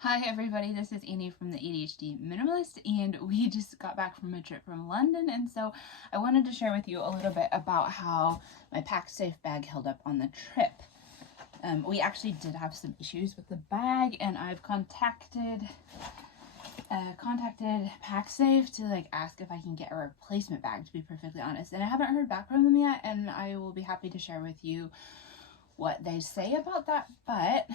Hi everybody, this is Annie from the ADHD Minimalist, and we just got back from a trip from London, and so I wanted to share with you a little bit about how my Pacsafe bag held up on the trip. We actually did have some issues with the bag, and I've contacted Pacsafe to ask if I can get a replacement bag, to be perfectly honest, and I haven't heard back from them yet, and I will be happy to share with you what they say about that. But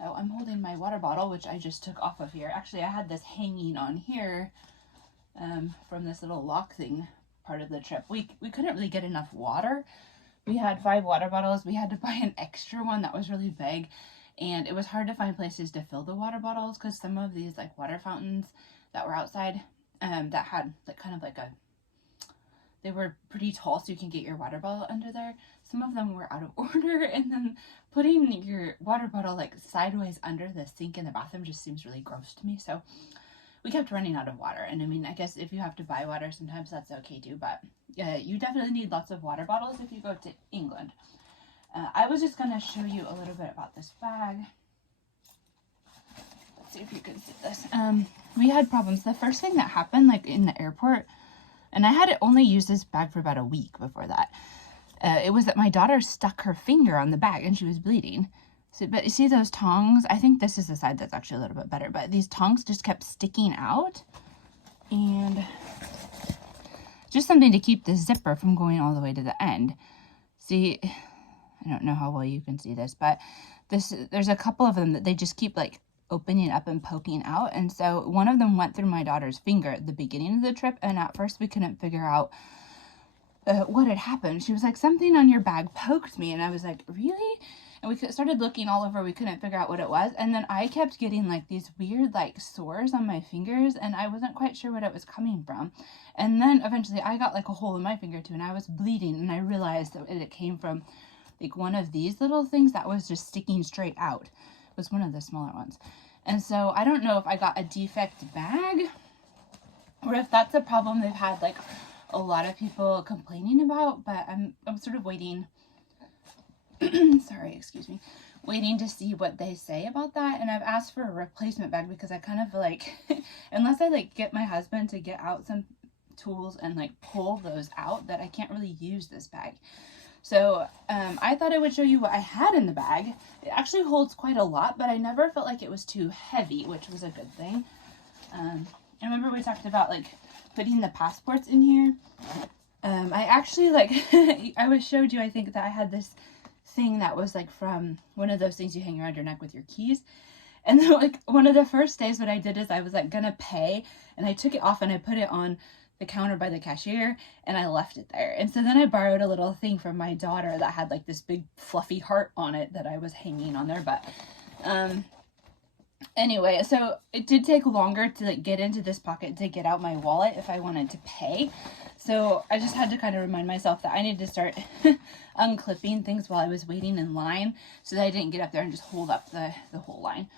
oh, I'm holding my water bottle, which I just took off of here. Actually, I had this hanging on here from this little lock thing part of the trip. We couldn't really get enough water. We had 5 water bottles. We had to buy an extra one that was really big, and it was hard to find places to fill the water bottles because some of these water fountains that were outside that had they were pretty tall, so you can get your water bottle under there. Some of them were out of order, and then putting your water bottle sideways under the sink in the bathroom just seems really gross to me. So we kept running out of water. And I mean, I guess if you have to buy water, sometimes that's okay too, but you definitely need lots of water bottles if you go to England. I was just going to show you a little bit about this bag. Let's see if you can see this. We had problems. The first thing that happened in the airport, and I had only used this bag for about a week before that, it was that my daughter stuck her finger on the bag and she was bleeding. So, but you see those tongs? I think this is the side that's actually a little bit better, but these tongs just kept sticking out, and just something to keep the zipper from going all the way to the end. See, I don't know how well you can see this, but there's a couple of them that they just keep opening up and poking out, and so one of them went through my daughter's finger at the beginning of the trip, and at first we couldn't figure out what had happened. She was like, something on your bag poked me, and I was like, really? And we started looking all over. We couldn't figure out what it was, and then I kept getting these weird sores on my fingers, and I wasn't quite sure what it was coming from. And then eventually I got a hole in my finger too, and I was bleeding, and I realized that it came from one of these little things that was just sticking straight out. It was one of the smaller ones. And so I don't know if I got a defect bag or if that's a problem they've had a lot of people complaining about, but I'm sort of waiting sorry, excuse me, waiting to see what they say about that. And I've asked for a replacement bag because I kind of unless I get my husband to get out some tools and pull those out, that I can't really use this bag. So I thought I would show you what I had in the bag. It actually holds quite a lot, but I never felt like it was too heavy, which was a good thing. I remember we talked about putting the passports in here. I actually I showed you, I think, that I had this thing that was from one of those things you hang around your neck with your keys. And then one of the first days what I did is I was gonna pay, and I took it off and I put it on the counter by the cashier, and I left it there. And so then I borrowed a little thing from my daughter that had this big fluffy heart on it that I was hanging on there. But anyway, so it did take longer to get into this pocket to get out my wallet if I wanted to pay. So I just had to kind of remind myself that I needed to start unclipping things while I was waiting in line so that I didn't get up there and just hold up the whole line.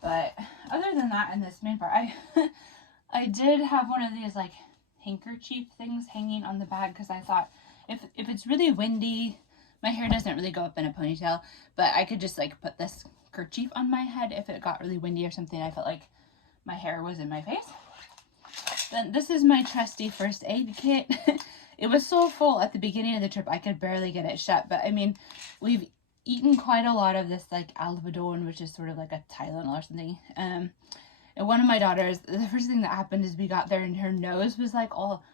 But other than that, in this main part, I did have one of these handkerchief things hanging on the bag because I thought if it's really windy, my hair doesn't really go up in a ponytail, but I could just put this kerchief on my head if it got really windy or something. I felt like my hair was in my face. Then this is my trusty first aid kit. It was so full at the beginning of the trip I could barely get it shut, but I mean, we've eaten quite a lot of this Alvedon, which is sort of a Tylenol or something. And one of my daughters, the first thing that happened is we got there and her nose was all,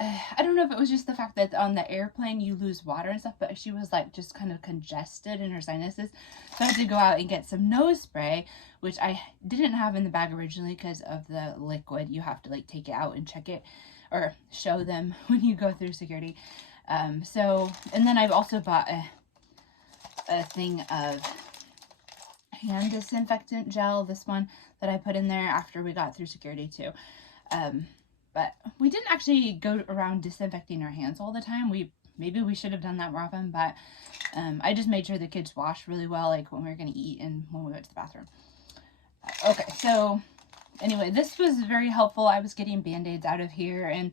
I don't know if it was just the fact that on the airplane you lose water and stuff, but she was just kind of congested in her sinuses. So I had to go out and get some nose spray, which I didn't have in the bag originally because of the liquid. You have to take it out and check it or show them when you go through security. And then I've also bought a thing of hand disinfectant gel, this one that I put in there after we got through security too. But we didn't actually go around disinfecting our hands all the time. Maybe we should have done that more often, but I just made sure the kids washed really well, when we were going to eat and when we went to the bathroom. Okay, so anyway, this was very helpful. I was getting Band-Aids out of here and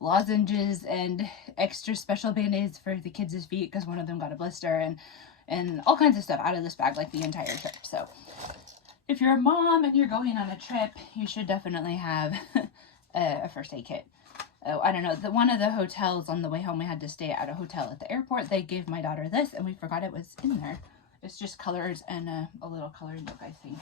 lozenges and extra special Band-Aids for the kids' feet because one of them got a blister, and all kinds of stuff out of this bag the entire trip. So if you're a mom and you're going on a trip, you should definitely have a first aid kit. Oh, I don't know, one of the hotels on the way home, we had to stay at a hotel at the airport. They gave my daughter this, and we forgot it was in there. It's just colors and a little coloring book, I think.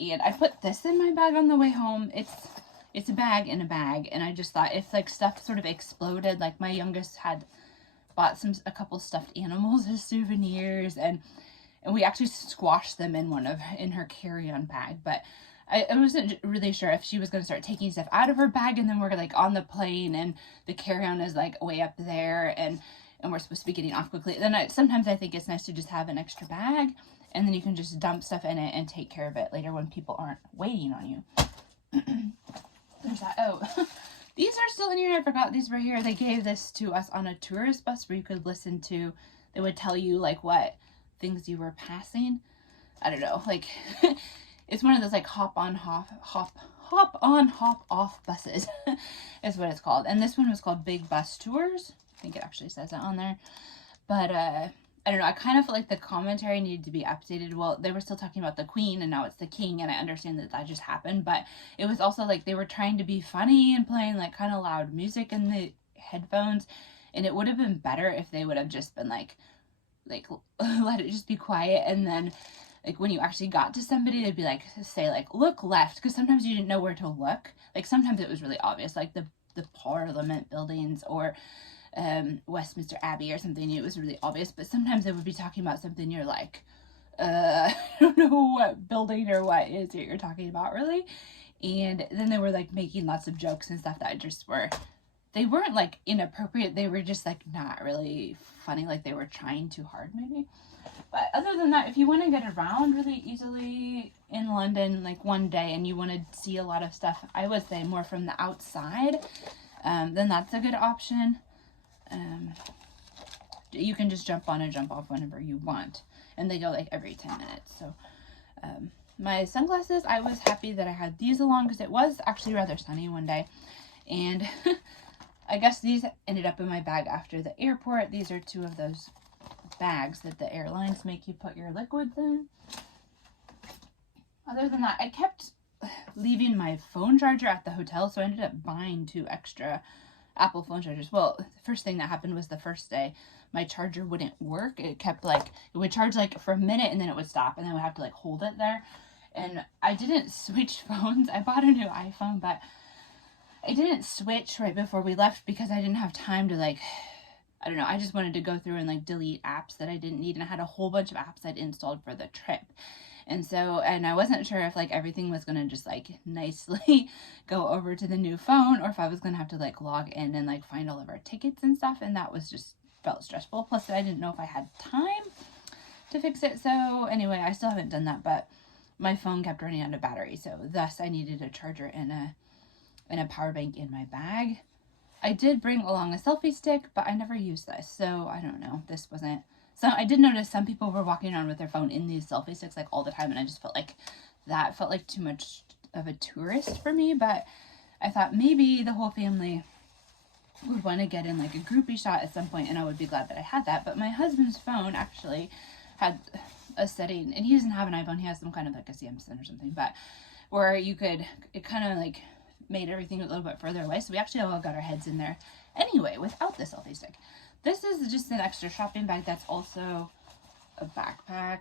And I put this in my bag on the way home. It's a bag in a bag, and I just thought if like stuff sort of exploded, like my youngest had bought a couple stuffed animals as souvenirs, and we actually squashed them in her carry-on bag, but I wasn't really sure if she was going to start taking stuff out of her bag, and then we're like on the plane and the carry-on is like way up there, and we're supposed to be getting off quickly. Then sometimes I think it's nice to just have an extra bag, and then you can just dump stuff in it and take care of it later when people aren't waiting on you. There's that. Oh, these are still in here. I forgot these were here. They gave this to us on a tourist bus where you could listen to, they would tell you like what things you were passing. I don't know, like it's one of those like hop on hop off buses is what it's called. And this one was called Big Bus Tours. I think it actually says that on there. But I don't know, I kind of felt like the commentary needed to be updated. Well, they were still talking about the queen and now it's the king, and I understand that just happened, but it was also like they were trying to be funny and playing like kind of loud music in the headphones, and it would have been better if they would have just been like let it just be quiet, and then like when you actually got to somebody, they'd be like, say like, look left, because sometimes you didn't know where to look. Like sometimes it was really obvious, like the Parliament buildings or Westminster Abbey or something. It was really obvious, but sometimes they would be talking about something you're like, I don't know what building or what is it you're talking about really. And then they were like making lots of jokes and stuff that just they weren't like inappropriate, they were just like not really funny, like they were trying too hard maybe. But other than that, if you want to get around really easily in London like one day and you want to see a lot of stuff, I would say more from the outside, then that's a good option. You can just jump on and jump off whenever you want, and they go like every 10 minutes. So my sunglasses, I was happy that I had these along because it was actually rather sunny one day, and I guess these ended up in my bag after the airport. These are two of those bags that the airlines make you put your liquids in. Other than that, I kept leaving my phone charger at the hotel, so I ended up buying 2 extra Apple phone chargers. Well, the first thing that happened was the first day my charger wouldn't work. It kept like, it would charge like for a minute and then it would stop, and then I would have to like hold it there. And I didn't switch phones. I bought a new iPhone, but I didn't switch right before we left because I didn't have time to like, I don't know, I just wanted to go through and like delete apps that I didn't need, and I had a whole bunch of apps I'd installed for the trip. And so, and I wasn't sure if like everything was going to just like nicely go over to the new phone, or if I was going to have to like log in and like find all of our tickets and stuff. And that was just felt stressful. Plus I didn't know if I had time to fix it. So anyway, I still haven't done that, but my phone kept running out of battery. So thus I needed a charger and a power bank in my bag. I did bring along a selfie stick, but I never used this. So I don't know. This wasn't. So I did notice some people were walking around with their phone in these selfie sticks like all the time, and I just felt like that felt like too much of a tourist for me. But I thought maybe the whole family would want to get in like a groupie shot at some point, and I would be glad that I had that. But my husband's phone actually had a setting, and he doesn't have an iPhone, he has some kind of like a Samsung or something, but where you could, it kind of like made everything a little bit further away. So we actually all got our heads in there anyway without the selfie stick. This is just an extra shopping bag that's also a backpack.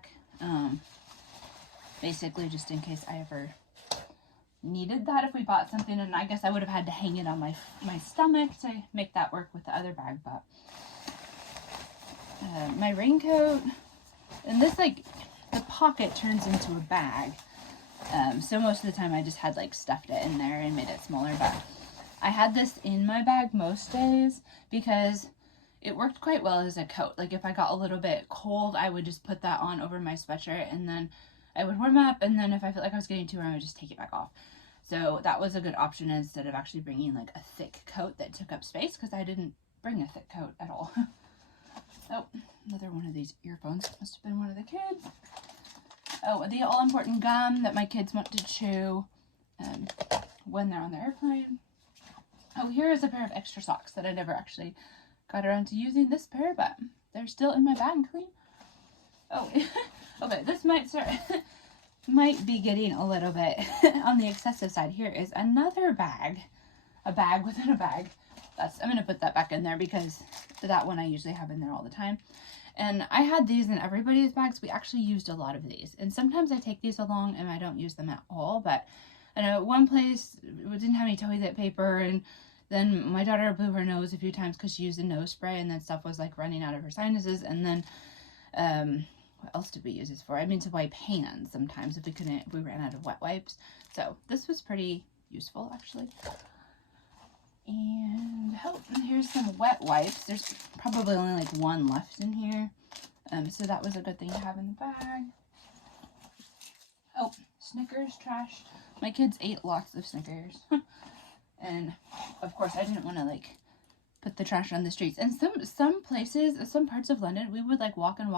Basically just in case I ever needed that if we bought something, and I guess I would have had to hang it on my stomach to make that work with the other bag. But my raincoat, and this like the pocket turns into a bag, so most of the time I just had like stuffed it in there and made it smaller. But I had this in my bag most days because it worked quite well as a coat. Like if I got a little bit cold, I would just put that on over my sweatshirt, and then I would warm up, and then if I felt like I was getting too warm, I would just take it back off. So that was a good option instead of actually bringing like a thick coat that took up space, because I didn't bring a thick coat at all. Oh, another one of these earphones. Must have been one of the kids. Oh, the all-important gum that my kids want to chew when they're on the airplane. Oh, here is a pair of extra socks that I never actually got around to using this pair, but they're still in my bag clean. Oh, okay, this might start might be getting a little bit on the excessive side. Here is another bag. A bag within a bag. I'm going to put that back in there because that one I usually have in there all the time. And I had these in everybody's bags. We actually used a lot of these. And sometimes I take these along and I don't use them at all. But I know one place didn't have any toilet paper, and then my daughter blew her nose a few times because she used a nose spray, and then stuff was like running out of her sinuses. And then what else did we use this for? I mean, to wipe hands sometimes if we ran out of wet wipes. So this was pretty useful actually. And here's some wet wipes. There's probably only like one left in here. So that was a good thing to have in the bag. Oh, Snickers trash. My kids ate lots of Snickers. And of course I didn't want to like put the trash on the streets. And some places, some parts of London, we would like walk and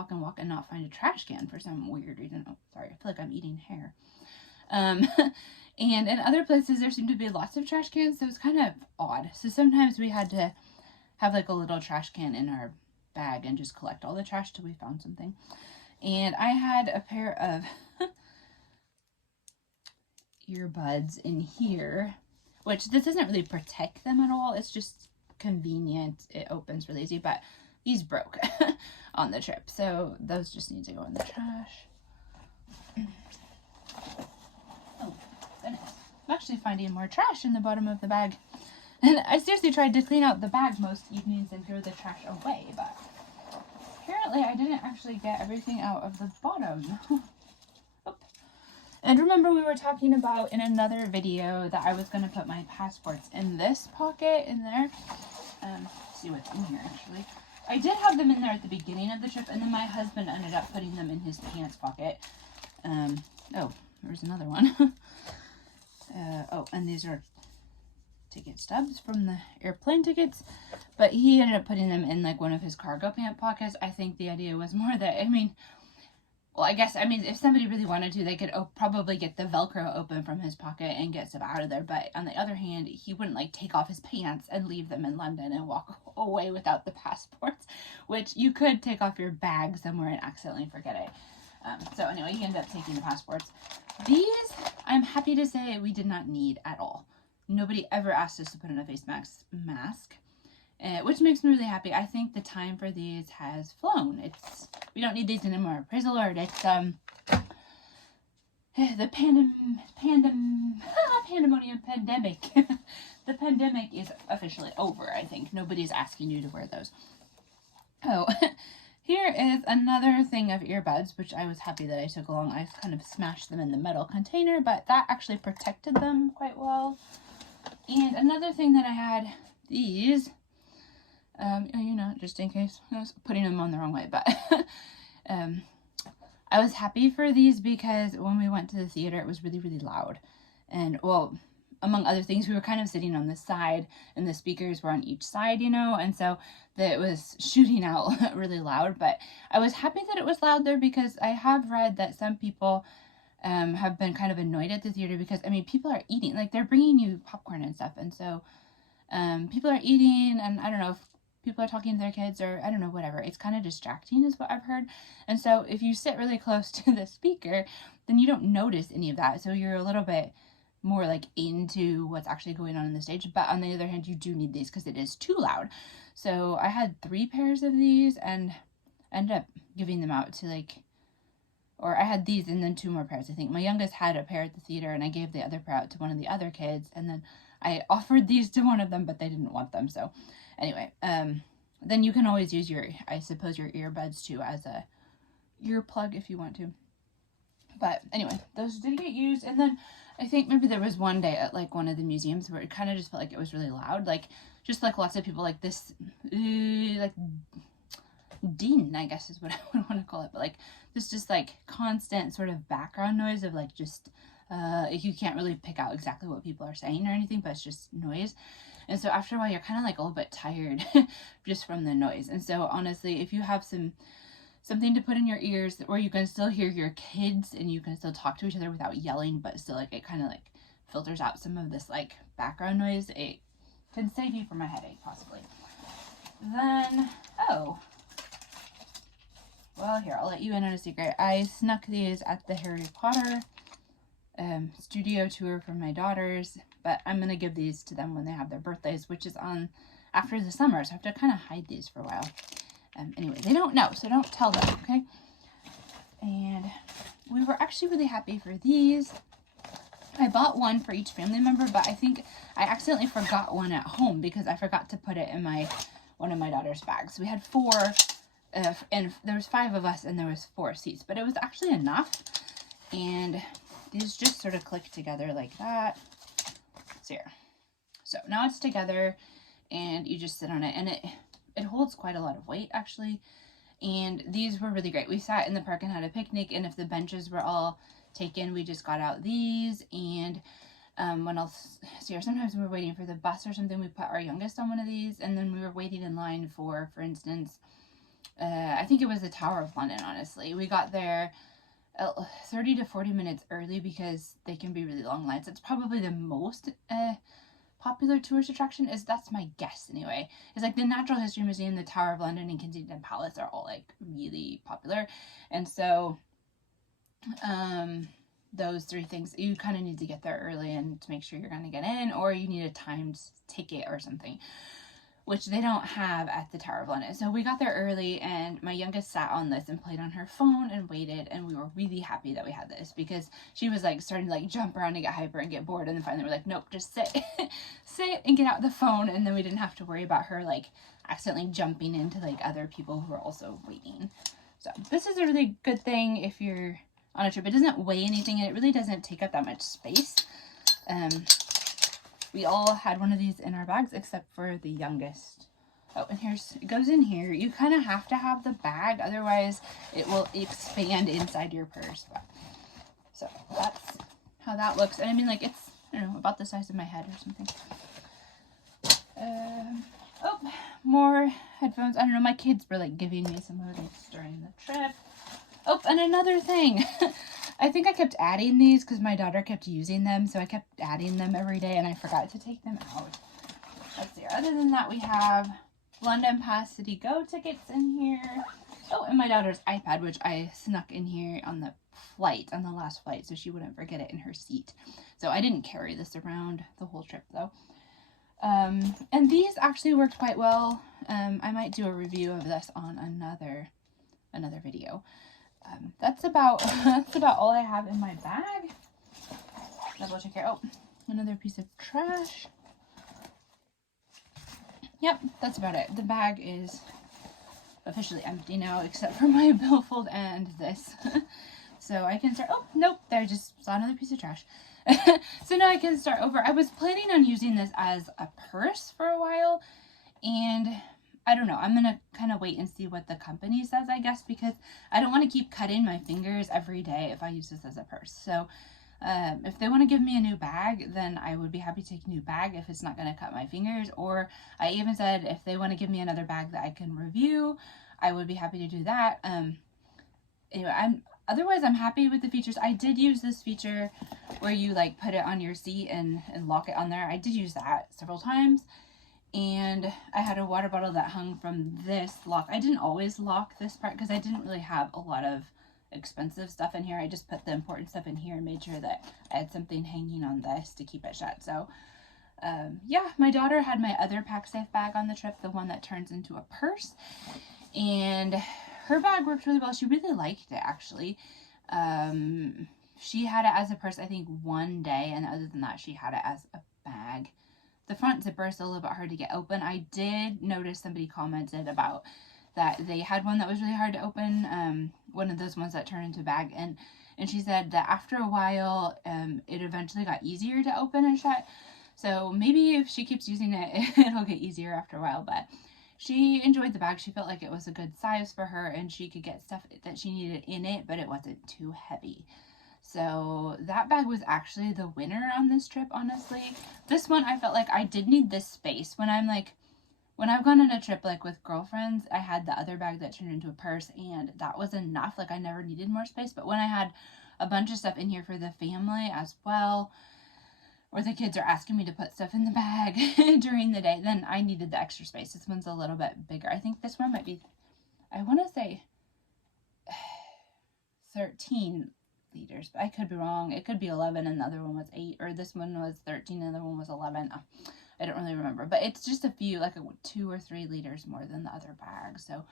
not find a trash can for some weird reason. Oh, sorry, I feel like I'm eating hair. And in other places there seemed to be lots of trash cans, so it's kind of odd. So sometimes we had to have like a little trash can in our bag and just collect all the trash till we found something. And I had a pair of earbuds in here, which this doesn't really protect them at all. It's just convenient. It opens really easy, but these broke on the trip, so those just need to go in the trash. Oh goodness, I'm actually finding more trash in the bottom of the bag, and I seriously tried to clean out the bag most evenings and throw the trash away, but apparently I didn't actually get everything out of the bottom. And remember we were talking about in another video that I was going to put my passports in this pocket in there. Let's see what's in here actually. I did have them in there at the beginning of the trip, and then my husband ended up putting them in his pants pocket. Oh, there's another one. Oh, and these are ticket stubs from the airplane tickets, but he ended up putting them in like one of his cargo pant pockets. I think the idea was more that, well, I guess, if somebody really wanted to, they could probably get the Velcro open from his pocket and get stuff out of there. But on the other hand, he wouldn't like take off his pants and leave them in London and walk away without the passports, which you could take off your bag somewhere and accidentally forget it. So anyway, he ended up taking the passports. These, I'm happy to say, we did not need at all. Nobody ever asked us to put in a face mask. Which makes me really happy. I think the time for these has flown. We don't need these anymore. Praise the Lord. It's the pandemonium pandemic. The pandemic is officially over, I think. Nobody's asking you to wear those. Oh, here is another thing of earbuds, which I was happy that I took along. I kind of smashed them in the metal container, but that actually protected them quite well. And another thing that I had, these, just in case I was putting them on the wrong way, but I was happy for these because when we went to the theater, it was really, really loud. And, well, among other things, we were kind of sitting on the side and the speakers were on each side, and so it was shooting out really loud. But I was happy that it was loud there because I have read that some people have been kind of annoyed at the theater because, people are eating, like they're bringing you popcorn and stuff. And so people are eating, and I don't know if people are talking to their kids or I don't know, whatever. It's kind of distracting is what I've heard. And so if you sit really close to the speaker, then you don't notice any of that. So you're a little bit more like into what's actually going on in the stage. But on the other hand, you do need these because it is too loud. So I had 3 pairs of these and ended up giving them out to or I had these and then 2 more pairs. I think my youngest had a pair at the theater and I gave the other pair out to one of the other kids. And then I offered these to one of them, but they didn't want them. So anyway, then you can always use your earbuds too as a earplug if you want to. But anyway, those did get used. And then I think maybe there was one day at one of the museums where it kind of just felt like it was really loud. Just lots of people this, din, I guess is what I would want to call it. But this just constant sort of background noise of you can't really pick out exactly what people are saying or anything, but it's just noise. And so after a while, you're kind of a little bit tired just from the noise. And so honestly, if you have something to put in your ears where you can still hear your kids and you can still talk to each other without yelling, but still it kind of filters out some of this background noise, it can save you from a headache possibly. Then, well, here, I'll let you in on a secret. I snuck these at the Harry Potter studio tour for my daughters, but I'm going to give these to them when they have their birthdays, which is on after the summer, so I have to kind of hide these for a while. Anyway, they don't know, so don't tell them, okay? And we were actually really happy for these. I bought one for each family member, but I think I accidentally forgot one at home because I forgot to put it in one of my daughter's bags. We had 4, and there was 5 of us, and there was 4 seats, but it was actually enough. And these just sort of click together like that. So here. So now it's together, and you just sit on it, and it holds quite a lot of weight, actually. And these were really great. We sat in the park and had a picnic, and if the benches were all taken, we just got out these. And when else? So here, sometimes we were waiting for the bus or something, we put our youngest on one of these, and then we were waiting in line for instance, I think it was the Tower of London, honestly. We got there 30 to 40 minutes early because they can be really long lines. It's probably the most popular tourist attraction, that's my guess anyway. It's like the Natural History Museum, the Tower of London, and Kensington Palace are all like really popular. And so those 3 things, you kind of need to get there early and to make sure you're going to get in, or you need a timed ticket or something, which they don't have at the Tower of London. So we got there early, and my youngest sat on this and played on her phone and waited, and we were really happy that we had this because she was like starting to like jump around and get hyper and get bored, and then finally we're like, nope, just sit sit and get out the phone, and then we didn't have to worry about her like accidentally jumping into like other people who were also waiting. So this is a really good thing if you're on a trip. It doesn't weigh anything, and it really doesn't take up that much space. We all had one of these in our bags except for the youngest. Oh, and it goes in here. You kind of have to have the bag, otherwise it will expand inside your purse. So that's how that looks. And I mean, like, it's, I don't know, about the size of my head or something. Oh, more headphones. I don't know, my kids were like giving me some of these during the trip. Oh, and another thing. I think I kept adding these because my daughter kept using them, so I kept adding them every day, and I forgot to take them out. Let's see. Other than that, we have London Pass City Go tickets in here. Oh, and my daughter's iPad, which I snuck in here on the last flight, so she wouldn't forget it in her seat. So I didn't carry this around the whole trip, though. And these actually worked quite well. I might do a review of this on another video. That's about all I have in my bag. Double check here. Oh, another piece of trash. Yep, that's about it. The bag is officially empty now, except for my billfold and this. So I can start. Oh, nope, there, I just saw another piece of trash. So now I can start over. I was planning on using this as a purse for a while, and I don't know. I'm going to kind of wait and see what the company says, I guess, because I don't want to keep cutting my fingers every day if I use this as a purse. So if they want to give me a new bag, then I would be happy to take a new bag if it's not going to cut my fingers. Or I even said if they want to give me another bag that I can review, I would be happy to do that. Anyway, otherwise I'm happy with the features. I did use this feature where you like put it on your seat and lock it on there. I did use that several times. And I had a water bottle that hung from this lock. I didn't always lock this part because I didn't really have a lot of expensive stuff in here. I just put the important stuff in here and made sure that I had something hanging on this to keep it shut. So yeah, my daughter had my other Pacsafe bag on the trip, the one that turns into a purse, and her bag worked really well. She really liked it, actually. She had it as a purse, I think, one day, and other than that, she had it as a bag. The front zipper is a little bit hard to get open. I did notice somebody commented about that they had one that was really hard to open, one of those ones that turn into a bag, and she said that after a while, it eventually got easier to open and shut. So maybe if she keeps using it, it'll get easier after a while, but she enjoyed the bag. She felt like it was a good size for her, and she could get stuff that she needed in it, but it wasn't too heavy. So that bag was actually the winner on this trip, honestly. This one, I felt like I did need this space. When I've gone on a trip like with girlfriends, I had the other bag that turned into a purse, and that was enough. Like, I never needed more space. But when I had a bunch of stuff in here for the family as well, or the kids are asking me to put stuff in the bag during the day, then I needed the extra space. This one's a little bit bigger. I think this one might be, I want to say 13 liters, but I could be wrong. It could be 11 and the other one was 8, or this one was 13 and the other one was 11. I don't really remember, but it's just a few, like 2 or 3 liters more than the other bag. So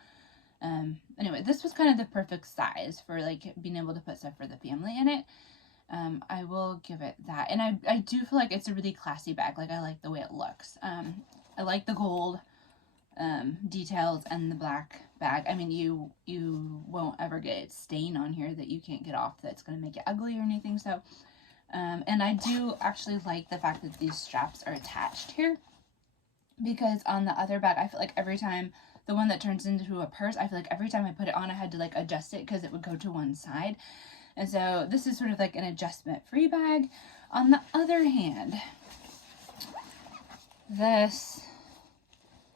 anyway, this was kind of the perfect size for like being able to put stuff for the family in it. I will give it that. And I do feel like it's a really classy bag. Like, I like the way it looks. I like the gold details and the black bag. I mean, you won't ever get a stain on here that you can't get off that's going to make it ugly or anything. So, and I do actually like the fact that these straps are attached here, because on the other bag, I feel like every time, the one that turns into a purse, I feel like every time I put it on, I had to like adjust it because it would go to one side. And so this is sort of like an adjustment-free bag. On the other hand, this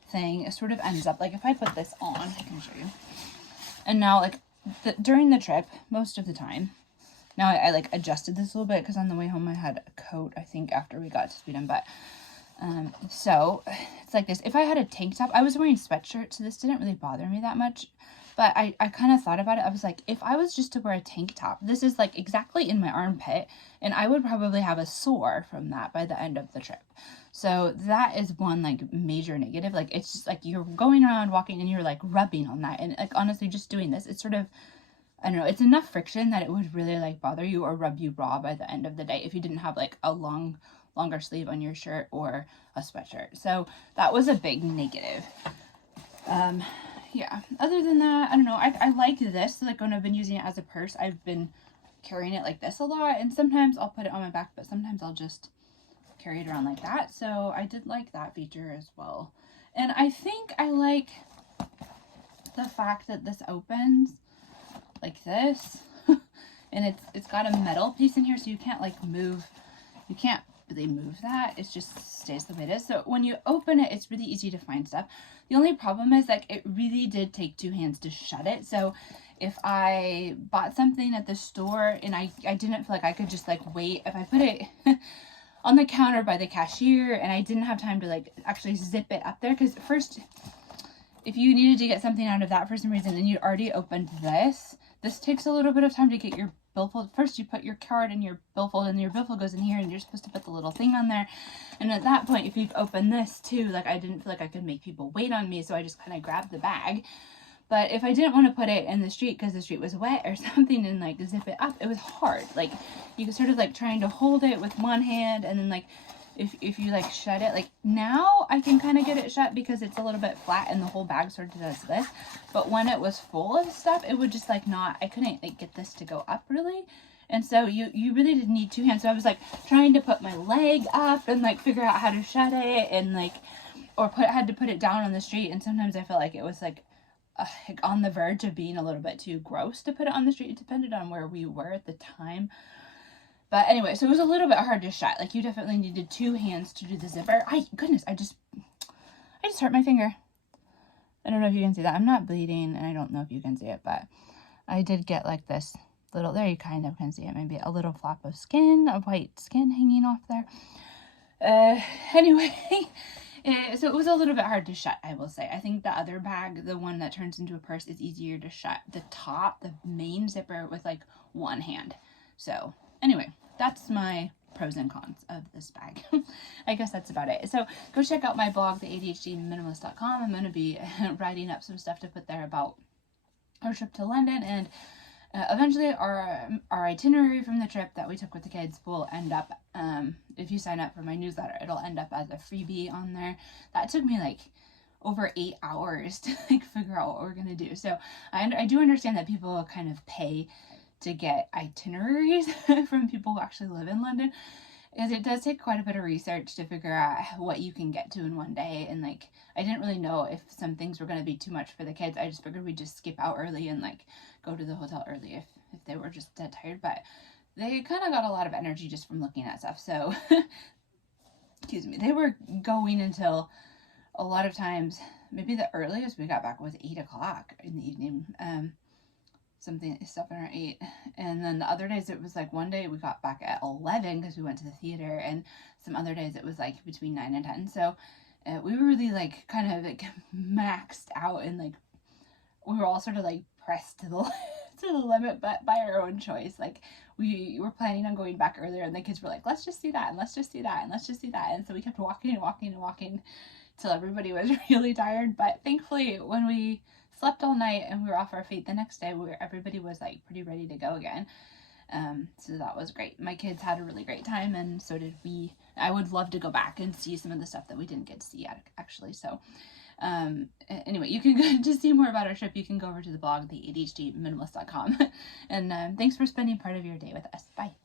thing sort of ends up, like if I put this on, I can show you. And now, like, during the trip, most of the time, now I like adjusted this a little bit because on the way home I had a coat, I think, after we got to Sweden. But so it's like this. If I had a tank top, I was wearing sweatshirts, so this didn't really bother me that much. But I kind of thought about it. I was like, if I was just to wear a tank top, this is like exactly in my armpit, and I would probably have a sore from that by the end of the trip. So that is one like major negative. Like, it's just like you're going around walking and you're like rubbing on that. And like, honestly, just doing this, it's sort of, I don't know, it's enough friction that it would really like bother you or rub you raw by the end of the day if you didn't have like a longer sleeve on your shirt or a sweatshirt. So that was a big negative. Yeah, other than that, I don't know, I like this. Like, when I've been using it as a purse, I've been carrying it like this a lot, and sometimes I'll put it on my back, but sometimes I'll just carry it around like that. So I did like that feature as well. And I think I like the fact that this opens like this, and it's got a metal piece in here, so you can't like move, you can't really move that. It just stays the way it is. So when you open it, it's really easy to find stuff. The only problem is, like, it really did take 2 hands to shut it. So if I bought something at the store and I didn't feel like I could just like wait, if I put it on the counter by the cashier and I didn't have time to like actually zip it up there, because first, if you needed to get something out of that for some reason and you already opened this takes a little bit of time to get your billfold. First, you put your card in your billfold, and your billfold goes in here, and you're supposed to put the little thing on there. And at that point, if you've opened this too, like, I didn't feel like I could make people wait on me, so I just kind of grabbed the bag. But if I didn't want to put it in the street because the street was wet or something and like zip it up, it was hard. Like, you could sort of like trying to hold it with one hand, and then like if you like shut it, like now I can kind of get it shut because it's a little bit flat and the whole bag sort of does this. But when it was full of stuff, it would just like not, I couldn't like get this to go up really. And so you really did need 2 hands. So I was like trying to put my leg up and like figure out how to shut it, and like, or had to put it down on the street. And sometimes I felt like it was like on the verge of being a little bit too gross to put it on the street. It depended on where we were at the time. But anyway, so it was a little bit hard to shut. Like, you definitely needed 2 hands to do the zipper. Goodness, I just hurt my finger. I don't know if you can see that. I'm not bleeding, and I don't know if you can see it, but I did get like this little, there you kind of can see it, maybe a little flap of skin, of white skin hanging off there. Anyway, so it was a little bit hard to shut, I will say. I think the other bag, the one that turns into a purse, is easier to shut. The top, the main zipper, with like 1 hand. So anyway, that's my pros and cons of this bag. I guess that's about it. So go check out my blog, theadhdminimalist.com. I'm going to be writing up some stuff to put there about our trip to London, and eventually our itinerary from the trip that we took with the kids will end up, if you sign up for my newsletter, it'll end up as a freebie on there. That took me like over 8 hours to like figure out what we're going to do. So I do understand that people kind of pay to get itineraries from people who actually live in London, because it does take quite a bit of research to figure out what you can get to in one day. And like, I didn't really know if some things were going to be too much for the kids. I just figured we'd just skip out early and like go to the hotel early if they were just dead tired. But they kind of got a lot of energy just from looking at stuff. So excuse me, they were going until a lot of times, maybe the earliest we got back was 8 o'clock in the evening. Something 7 or 8, and then the other days it was like one day we got back at 11 because we went to the theater, and some other days it was like between 9 and 10. So we were really like kind of like maxed out, and like we were all sort of like pressed to to the limit, but by our own choice. Like, we were planning on going back earlier, and the kids were like, let's just do that, and let's just do that, and let's just do that. And so we kept walking and walking and walking till everybody was really tired. But thankfully, when we slept all night and we were off our feet the next day, everybody was like pretty ready to go again. So that was great. My kids had a really great time, and so did we. I would love to go back and see some of the stuff that we didn't get to see yet, actually. So anyway, you can go to see more about our trip. You can go over to the blog, theadhdminimalist.com. And thanks for spending part of your day with us. Bye.